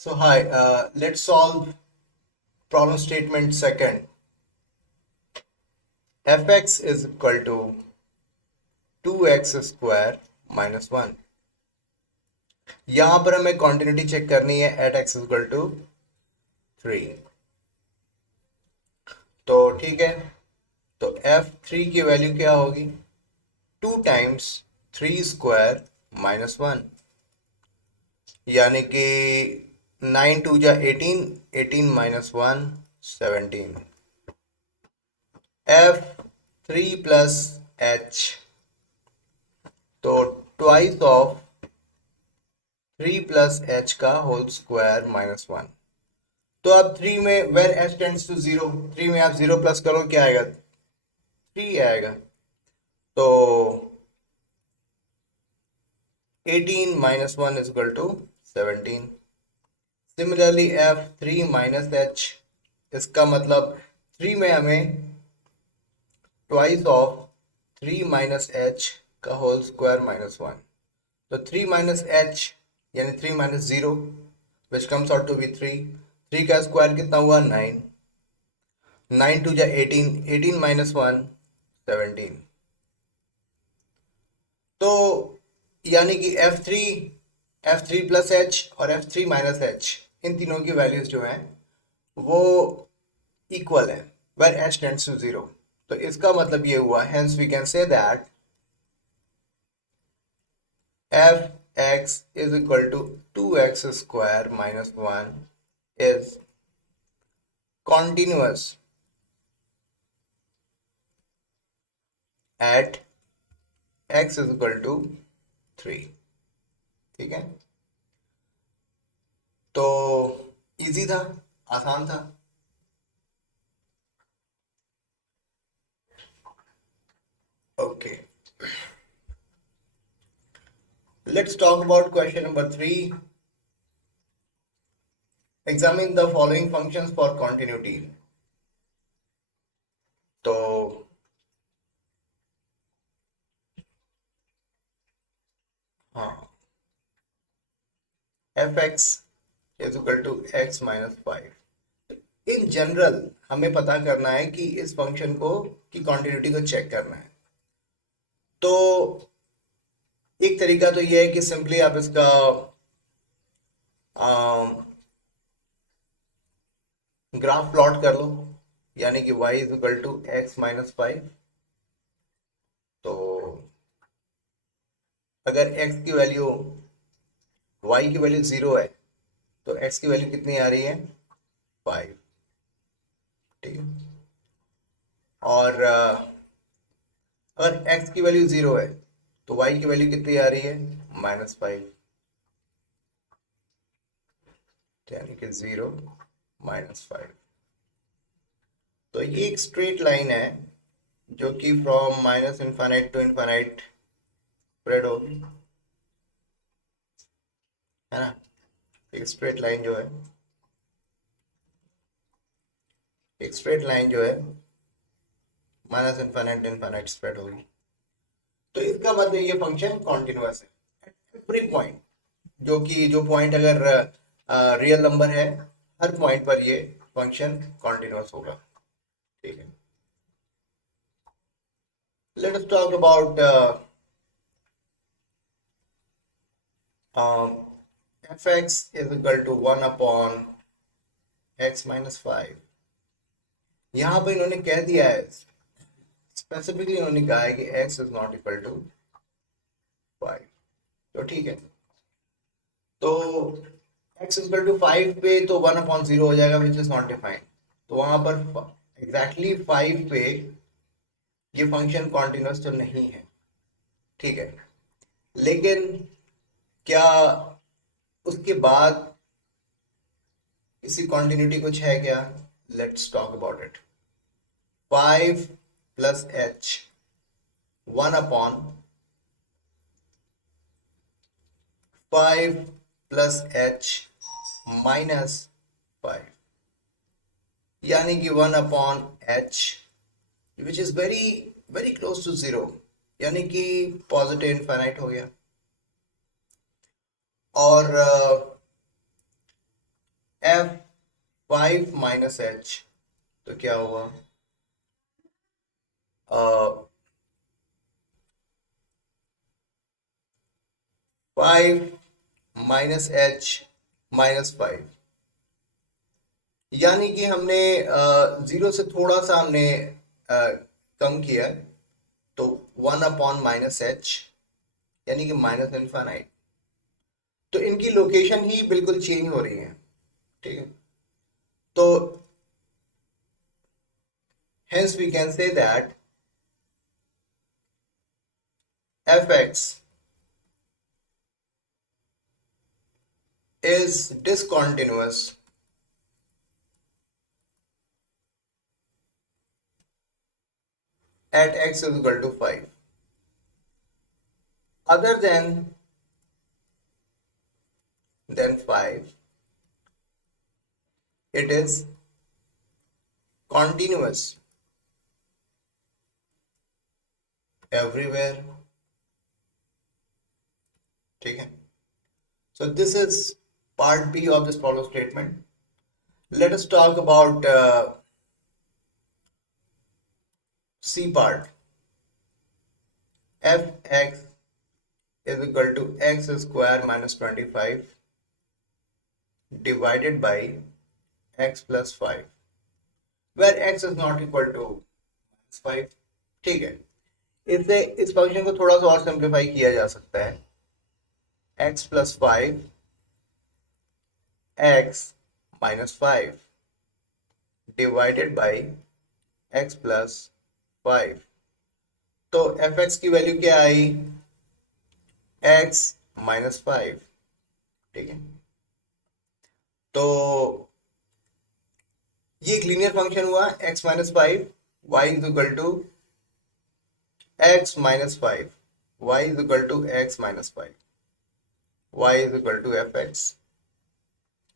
So hi, let's solve problem statement second. Fx is equal to 2x square minus 1. यहाँ पर हमें continuity check करनी है at x is equal to 3. तो ठीक है, तो f3 की वैल्यू क्या होगी? 2 टाइम्स 3 स्क्वायर माइनस 1, यानी कि 9 2 जा 18, 18 माइनस 1 17. f3 प्लस h, तो ट्वाइस ऑफ 3 प्लस एच का होल स्क्वायर माइनस 1. तो अब 3 में वेर एच टेंड्स टू 0, 3 में आप 0 प्लस करो, क्या आएगा? 3 आएगा. तो 18 minus 1 is equal to 17. Similarly f3 minus h, इसका मतलब 3 में हमें ट्वाइस ऑफ 3 माइनस एच का होल स्क्वायर माइनस 1. तो 3 माइनस एच यानी 3 minus 0 which comes out to be 3. 3 का स्क्वायर कितना हुआ? 9. 9 टू जा 18, 18 माइनस 1 17. तो यानी कि F3 प्लस एच और F3 माइनस एच, इन तीनों की वैल्यूज जो हैं वो इक्वल है वेर एच टेंड्स टू 0. तो इसका मतलब ये हुआ, hence we can say that Fx is equal to 2x square minus 1 is continuous at x is equal to 3. ठीक है, तो इजी था, आसान था. Okay, let's talk about question number 3. Examine the following functions for continuity. तो हाँ, fx is equal to x minus 5. In general हमें पता करना है कि इस फंक्शन को की कॉन्टिन्यूटी को चेक करना है. तो एक तरीका तो ये है कि सिंपली आप इसका ग्राफ प्लॉट कर लो, यानी कि y is equal to x minus 5. तो अगर x की वैल्यू y की वैल्यू 0 है तो x की वैल्यू कितनी आ रही है? 5. ठीक है, और अगर x की वैल्यू 0 है तो y की वैल्यू कितनी आ रही है? माइनस 5, यानी कि 0 माइनस 5. तो ये एक स्ट्रेट लाइन है जो कि from minus infinite to infinite spread होगी, है ना. एक स्ट्रेट लाइन जो है, एक स्ट्रेट लाइन जो है माइनस इनफाइनाइट इनफाइनाइट स्प्रेड होगी. तो इसका मतलब ये फंक्शन कॉन्टिन्यूअस है एवरी पॉइंट, जो पॉइंट अगर रियल नंबर है, हर पॉइंट पर ये फंक्शन कॉन्टिन्यूअस होगा. ठीक है, let us talk about fx is equal to 1 upon x minus 5. यहाँ पर इन्होंने कह दिया है, स्पेसिफिकली इन्होंने कहा है कि x is not equal to 5. तो ठीक है, तो x is equal to 5 पे तो 1 upon 0 हो जाएगा विच इज नॉट डिफाइंड. तो वहां पर एग्जैक्टली 5 पे ये फंक्शन कॉन्टिन्यूस तो नहीं है. ठीक है, लेकिन क्या उसके बाद इसी कॉन्टिन्यूटी कुछ है क्या? Let's talk about it. 5 plus h 1 upon 5 plus h minus 5, यानी कि 1 upon h which is very very close to 0, यानी कि पॉजिटिव इनफाइनाइट हो गया. और 5 माइनस एच, तो क्या हुआ, 5 माइनस एच माइनस 5, यानी कि हमने जीरो से थोड़ा सा हमने कम किया, तो 1 अपॉन माइनस एच, यानी कि माइनस इनफाइनाइट। तो इनकी लोकेशन ही बिल्कुल चेंज हो रही है, ठीक है। तो hence we can say that fx is discontinuous at x is equal to 5, other than 5 it is continuous everywhere, ठीक है। So this is part B of this problem statement. Let us talk about C part. Fx is equal to x square minus 25 divided by x plus 5, where x is not equal to minus 5, ठीक है। इससे इस function को थोड़ा सा और simplify किया जा सकता है, x plus 5 x minus 5 divided by x plus 5, तो fx की वैल्यू क्या आई, x minus 5, ठीक है। तो ये एक लीनियर फंक्शन हुआ, x minus 5 y is equal to x minus 5, y is equal to x minus 5, y is equal to fx,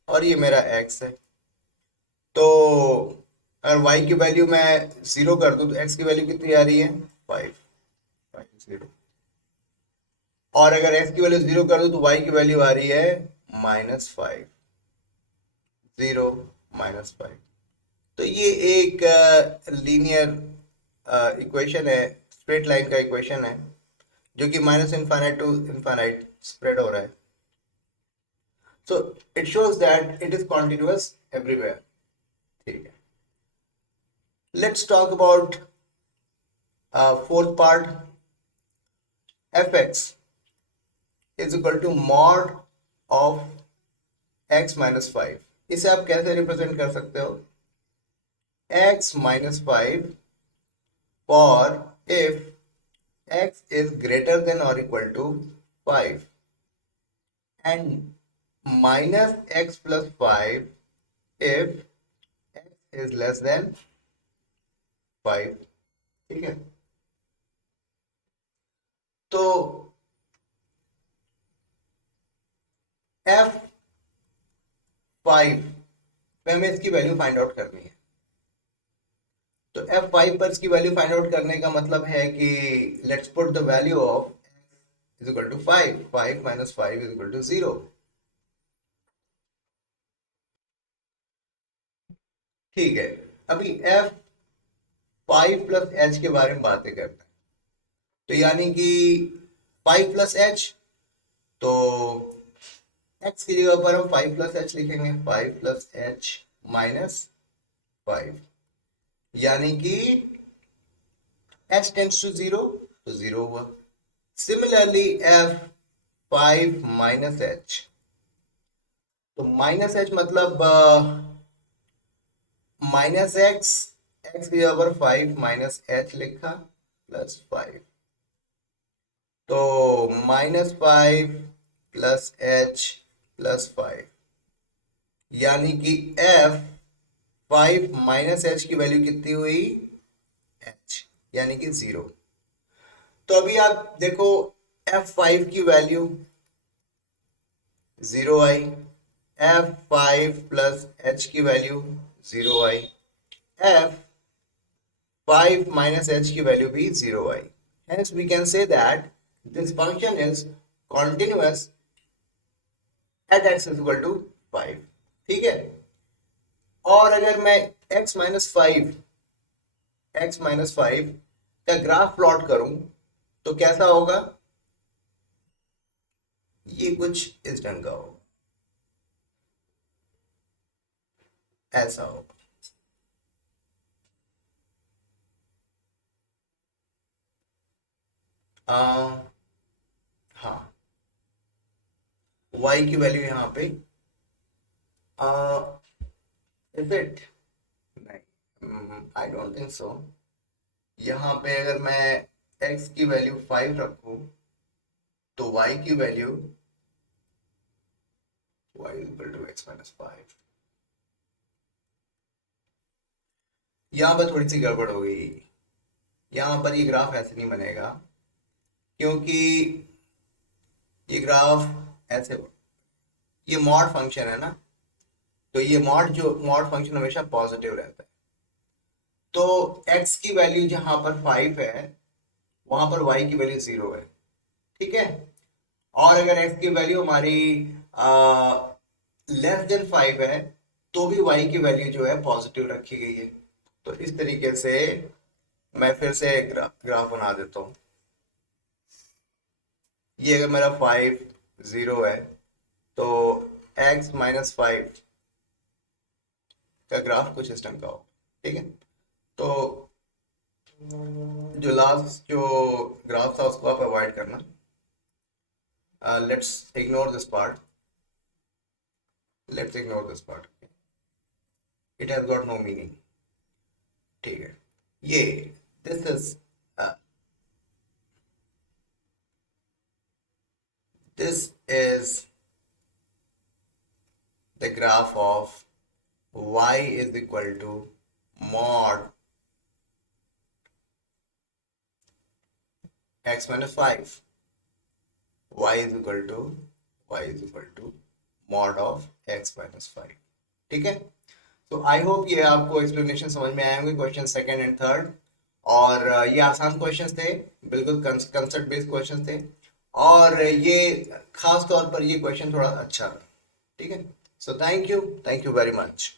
और ये मेरा x है। तो अगर y की वैल्यू मैं 0 कर दूं तो x की वैल्यू कितनी आ रही है, 5, 0। और अगर x की वैल्यू 0 कर दूं तो y की वैल्यू आ रही है -5, 0 -5। तो ये एक लीनियर इक्वेशन है, स्ट्रेट लाइन का इक्वेशन है, जो कि minus infinite to infinite spread हो रहा है। So it shows that it is continuous everywhere, ठीक है। Let's talk about fourth part, fx is equal to mod of x minus 5। इसे आप कैसे रिप्रेजेंट कर सकते हो, x minus 5 for if x is greater than or equal to 5 and minus x plus 5 if x is less than 5, ठीक है। तो f5 पे हमें इसकी वैल्यू फाइंड आउट करनी है। तो f5 पर इसकी वैल्यू फाइंड आउट करने का मतलब है कि let's put the value of x is equal to 5, 5 minus 5 is equal to 0, ठीक है। अभी f5 प्लस h के बारे में बातें करते हैं, तो यानी कि 5 प्लस h, तो x की जगह पर हम 5 प्लस h लिखेंगे, 5 प्लस h माइनस 5, यानी कि h टेंड्स टू 0, तो 0 हुआ। सिमिलरली f5 माइनस h, तो माइनस h मतलब माइनस x, x की जगह पर 5 माइनस h लिखा प्लस 5, तो -5 प्लस h प्लस 5, यानी कि f5 माइनस h की वैल्यू कितनी हुई, h, यानी कि 0। तो अभी आप देखो f5 की वैल्यू 0 आई, f5 प्लस h की वैल्यू 0 आई, f5 माइनस h की वैल्यू भी 0 आई। Hence we can say that this function is continuous at x is equal to 5, ठीक है। और अगर मैं x-5 का ग्राफ प्लॉट करूं तो कैसा होगा? ये कुछ इस ढंग का होगा, ऐसा होगा। आ, हाँ, y की वैल्यू यहाँ पे इज इट? नहीं, आई डोंट थिंक सो। यहाँ पे अगर मैं x की वैल्यू 5 रखूं तो y की value y equal to x-5। यहाँ पर थोड़ी सी गड़बड़ हो गई। यहाँ पर ये ग्राफ ऐसे नहीं बनेगा, क्योंकि ये ग्राफ ऐसे, ये मॉड फंक्शन है ना, तो ये मॉड फंक्शन हमेशा पॉजिटिव रहता है। तो x की वैल्यू जहां पर 5 है वहां पर y की वैल्यू 0 है, ठीक है। और अगर x की वैल्यू हमारी लेस देन 5 है तो भी y की वैल्यू जो है पॉजिटिव रखी गई है। तो इस तरीके से मैं फिर से ग्राफ बना देता हूँ। ये अगर मेरा 5 0 है तो x-5 का ग्राफ कुछ इस ढंग का हो, ठीक है। तो जो लास्ट जो ग्राफ था उसको आप अवॉइड करना। Let's ignore this part, let's ignore this part, it has got no meaning, ठीक है। ये this is this is the graph of y is equal to mod x minus 5, y is equal to mod of x minus 5, ठीक है। तो I hope ये आपको explanation समझ में आए होंगे, क्वेश्चन सेकंड एंड थर्ड। और ये आसान क्वेश्चंस थे, बिल्कुल कंसेप्ट बेस्ड क्वेश्चंस थे, और ये खास तौर पर ये क्वेश्चन थोड़ा अच्छा था, ठीक है। So thank you very much.